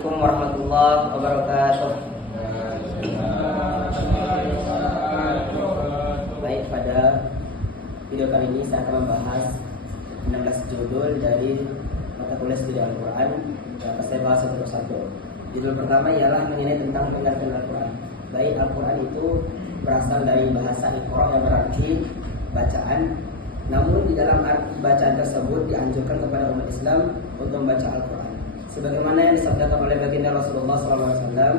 Assalamualaikum warahmatullahi wabarakatuh. Baik, pada video kali ini saya akan membahas 16 judul dari mata kuliah studi Al-Quran yang akan saya bahas satu persatu. Judul pertama ialah mengenai tentang pengertian Al-Quran. Baik, Al-Quran itu berasal dari bahasa Iqra yang berarti bacaan. Namun di dalam arti bacaan tersebut dianjurkan kepada umat Islam untuk membaca Al-Quran. Sebagaimana yang disabdakan oleh baginda Rasulullah SAW,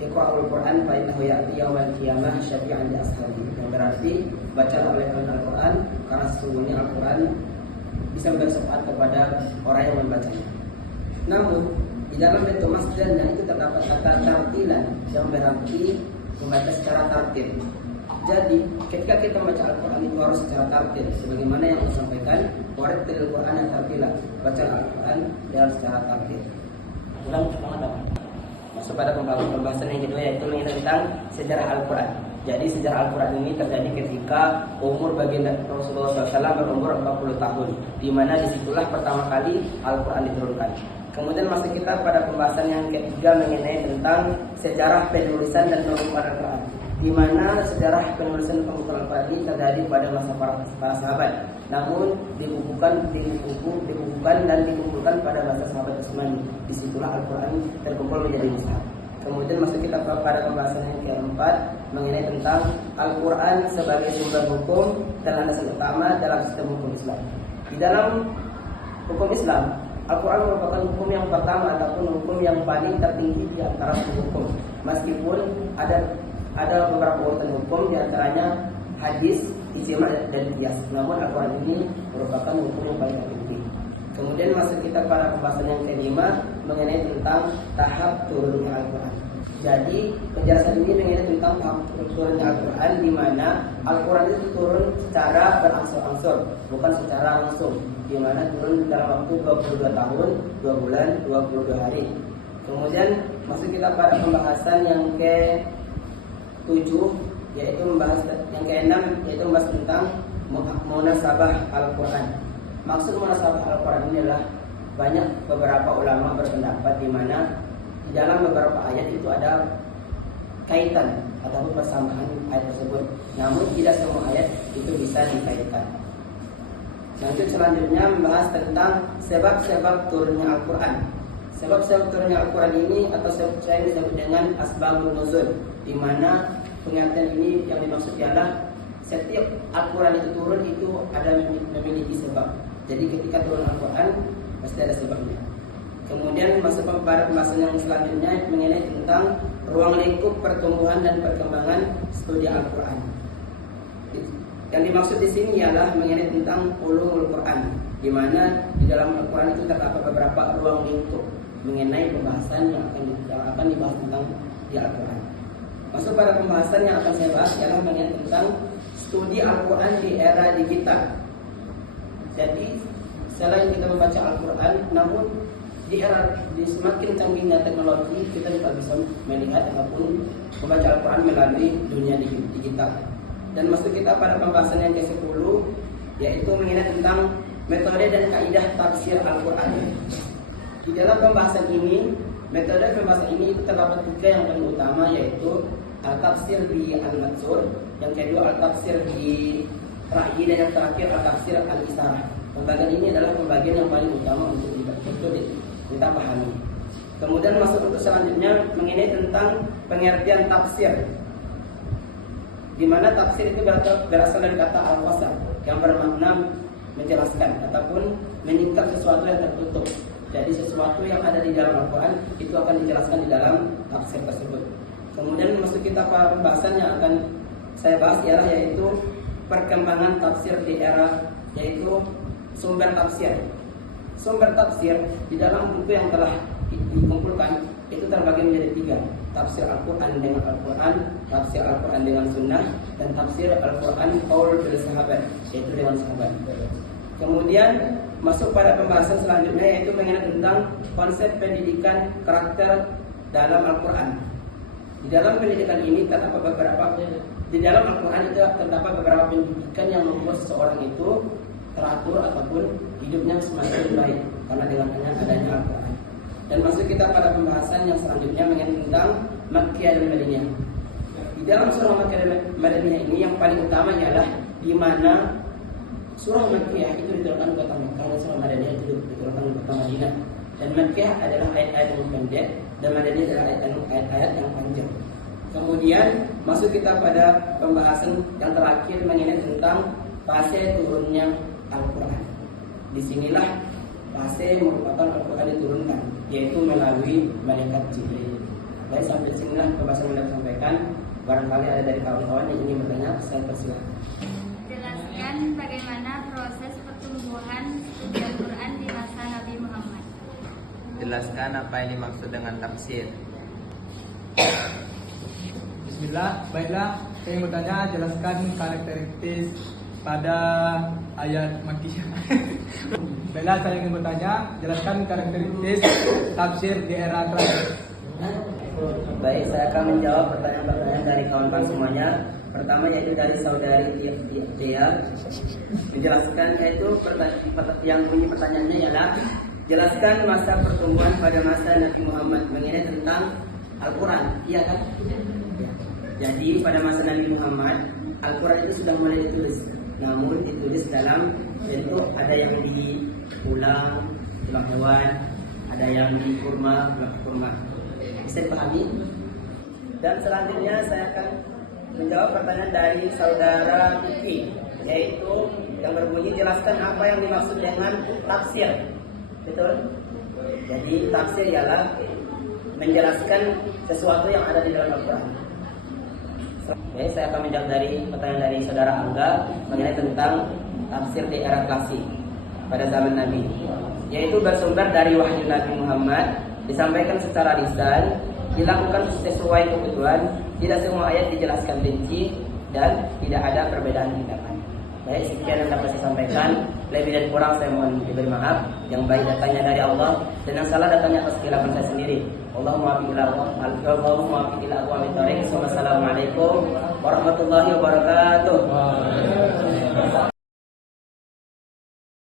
Iqra'ul Quran fa innahu ya'ti yaumal qiyamah syafi'an li ashabi. Yang berarti baca oleh Al-Quran karena sesungguhnya Al-Quran bisa memberi syafaat kepada orang yang membacanya. Namun di dalam bentuk masdarnya itu terdapat kata tartilan yang berarti membaca secara tartil. Jadi ketika kita membaca Al-Quran itu harus secara tartil, sebagaimana yang disampaikan warattil Al-Quran yang tartila, baca Al-Quran dalam secara tartil. Ulang pertama. Masuk pada pembahasan yang kedua, yaitu mengenai tentang sejarah Al-Quran. Jadi sejarah Al-Quran ini terjadi ketika umur baginda Rasulullah SAW berumur 40 tahun, di mana disitulah pertama kali Al-Quran diturunkan. Kemudian masuk kita pada pembahasan yang ketiga mengenai tentang sejarah penulisan dan pembukaan Al-Quran, di mana sejarah penulisan dan pembukaan Al-Quran ini terjadi pada masa para sahabat. Namun dibukukan dan dikumpulkan pada masa sahabat Utsmani. Disitulah Al-Quran terkumpul menjadi mushaf. Kemudian masuk kita pada pembahasan yang keempat mengenai tentang Al-Quran sebagai sumber hukum dan landasan utama dalam sistem hukum Islam. Di dalam hukum Islam, Al-Quran merupakan hukum yang pertama ataupun hukum yang paling tertinggi di antara hukum. Meskipun ada beberapa urutan hukum, diantaranya hadis, ijma dan qiyas. Namun Al-Quran ini merupakan hukum yang paling tertinggi. Kemudian masuk kita pada pembahasan yang kelima mengenai tentang tahap turunnya Al-Quran. Jadi penjelasan ini mengenai tentang tahap turunnya Al-Quran, di mana Al-Quran itu turun secara berangsur-angsur, bukan secara langsung, di mana turun dalam waktu 22 tahun, 2 bulan, 22 hari. Kemudian masuk kita pada pembahasan yang ke-7, yaitu membahas yang ke-6, yaitu membahas tentang munasabah Al-Quran. Maksud munasabah Al-Quran ini adalah banyak beberapa ulama berpendapat di mana di dalam beberapa ayat itu ada kaitan atau persamaan ayat tersebut. Namun tidak semua ayat itu bisa dikaitkan. Selanjutnya membahas tentang sebab-sebab turunnya Al-Quran. Sebab-sebab turunnya Al-Quran ini atau saya disebut dengan asbabun nuzul, di mana pengertian ini yang dimaksud ialah setiap Al-Quran itu turun itu ada memiliki sebab. Jadi ketika turun Al-Quran pasti ada sebabnya. Kemudian masuk pada pembahasan yang selanjutnya mengenai tentang ruang lingkup pertumbuhan dan perkembangan studi Al-Quran. Yang dimaksud di sini ialah mengenai tentang ulumul Quran, di mana di dalam Al-Quran itu terdapat beberapa ruang lingkup mengenai pembahasan yang akan dibahas tentang di Al-Quran. Masuk pada pembahasan yang akan saya bahas ialah mengenai tentang studi Al-Quran di era digital. Jadi selain kita membaca Al-Quran, namun di semakin canggihnya teknologi, kita juga bisa melihat ataupun membaca Al-Quran melalui dunia digital. Dan masuk kita pada pembahasan yang ke-10, yaitu mengenai tentang metode dan kaidah tafsir Al-Quran. Di dalam pembahasan ini, metode pembahasan ini itu terdapat 3 yang paling utama, yaitu Al-Tafsir bi Al-Matsur, yang kedua Al-Tafsir bi Ra'yi, dan yang terakhir Al-Tafsir Al-Isarah. Pembagian ini adalah pembagian yang paling utama untuk kita pahami. Kemudian masuk untuk selanjutnya mengenai tentang pengertian tafsir, di mana tafsir itu berasal dari kata al-fasal yang bermakna menjelaskan ataupun menyingkap sesuatu yang tertutup. Jadi sesuatu yang ada di dalam Al-Quran itu akan dijelaskan di dalam tafsir tersebut. Kemudian masuk kita pada pembahasan yang akan saya bahas ialah yaitu perkembangan tafsir di era, yaitu sumber tafsir. Sumber tafsir di dalam buku yang telah dikumpulkan itu terbagi menjadi 3: tafsir Al-Quran dengan Al-Quran, tafsir Al-Quran dengan Sunnah, dan tafsir Al-Quran qaul bil sahabat, yaitu dengan sahabat. Kemudian masuk pada pembahasan selanjutnya, yaitu mengenai tentang konsep pendidikan karakter dalam Al-Quran. Di dalam pendidikan ini terdapat beberapa pendidikan yang membuat seseorang itu teratur ataupun hidupnya semakin baik karena dengan adanya Al-Quran. Dan masuk kita pada pembahasan yang selanjutnya mengenai tentang Makkiyah dan Madaniyah. Di dalam surah Makkiyah dan Madaniyah ini yang paling utama ialah di mana surah Makkiyah itu diturunkan ke kota Makkah dan surah Madaniyah itu diturunkan ke kota Madinah. Dan Makkiyah adalah ayat-ayat yang pendek dan Madaniyah adalah ayat-ayat yang panjang. Kemudian masuk kita pada pembahasan yang terakhir mengenai tentang fase turunnya Al-Quran. Disinilah fase merupakan Al-Quran diturunkan, yaitu melalui malaikat Jibril. Baik, sampai sinilah pembahasan yang disampaikan. Barangkali ada dari kawan-kawan yang ingin bertanya, saya persilakan. Jelaskan bagaimana proses pertumbuhan studi Al-Quran di masa Nabi Muhammad. Jelaskan apa yang dimaksud dengan tafsir. Bismillah, baiklah, saya ingin bertanya, jelaskan karakteristik pada ayat Makkiyah. Baiklah, saya ingin bertanya, jelaskan karakteristik tafsir di era terakhir. Baik, saya akan menjawab pertanyaan-pertanyaan dari kawan-kawan semuanya. Pertama yaitu dari saudari Tia menjelaskan, yaitu yang bunyi pertanyaannya ialah jelaskan masa pertumbuhan pada masa Nabi Muhammad mengenai tentang Al-Quran, iya kan? Ya. Jadi pada masa Nabi Muhammad Al-Quran itu sudah mulai ditulis, namun ditulis dalam bentuk ada yang diulang tulang hewan, ada yang di kurma, kurma. Bisa dipahami? Dan selanjutnya saya akan menjawab pertanyaan dari saudara Uki, yaitu yang berbunyi jelaskan apa yang dimaksud dengan tafsir. Betul? Jadi tafsir ialah menjelaskan sesuatu yang ada di dalam Al-Quran. Oke, saya akan menjawab dari pertanyaan dari saudara Angga mengenai tentang tafsir di era klasik pada zaman Nabi, yaitu bersumber dari wahyu Nabi Muhammad, disampaikan secara lisan, dilakukan sesuai kebutuhan, tidak semua ayat dijelaskan rinci dan tidak ada perbedaan tindakan. Baik, sekian yang dapat saya sampaikan. Lebih dan kurang saya mohon diberi maaf. Yang baik datangnya dari Allah dan yang salah datangnya atas kehilapan saya sendiri. Allahumma ila aqwamit thoriq. Wassalamualaikum warahmatullahi wabarakatuh.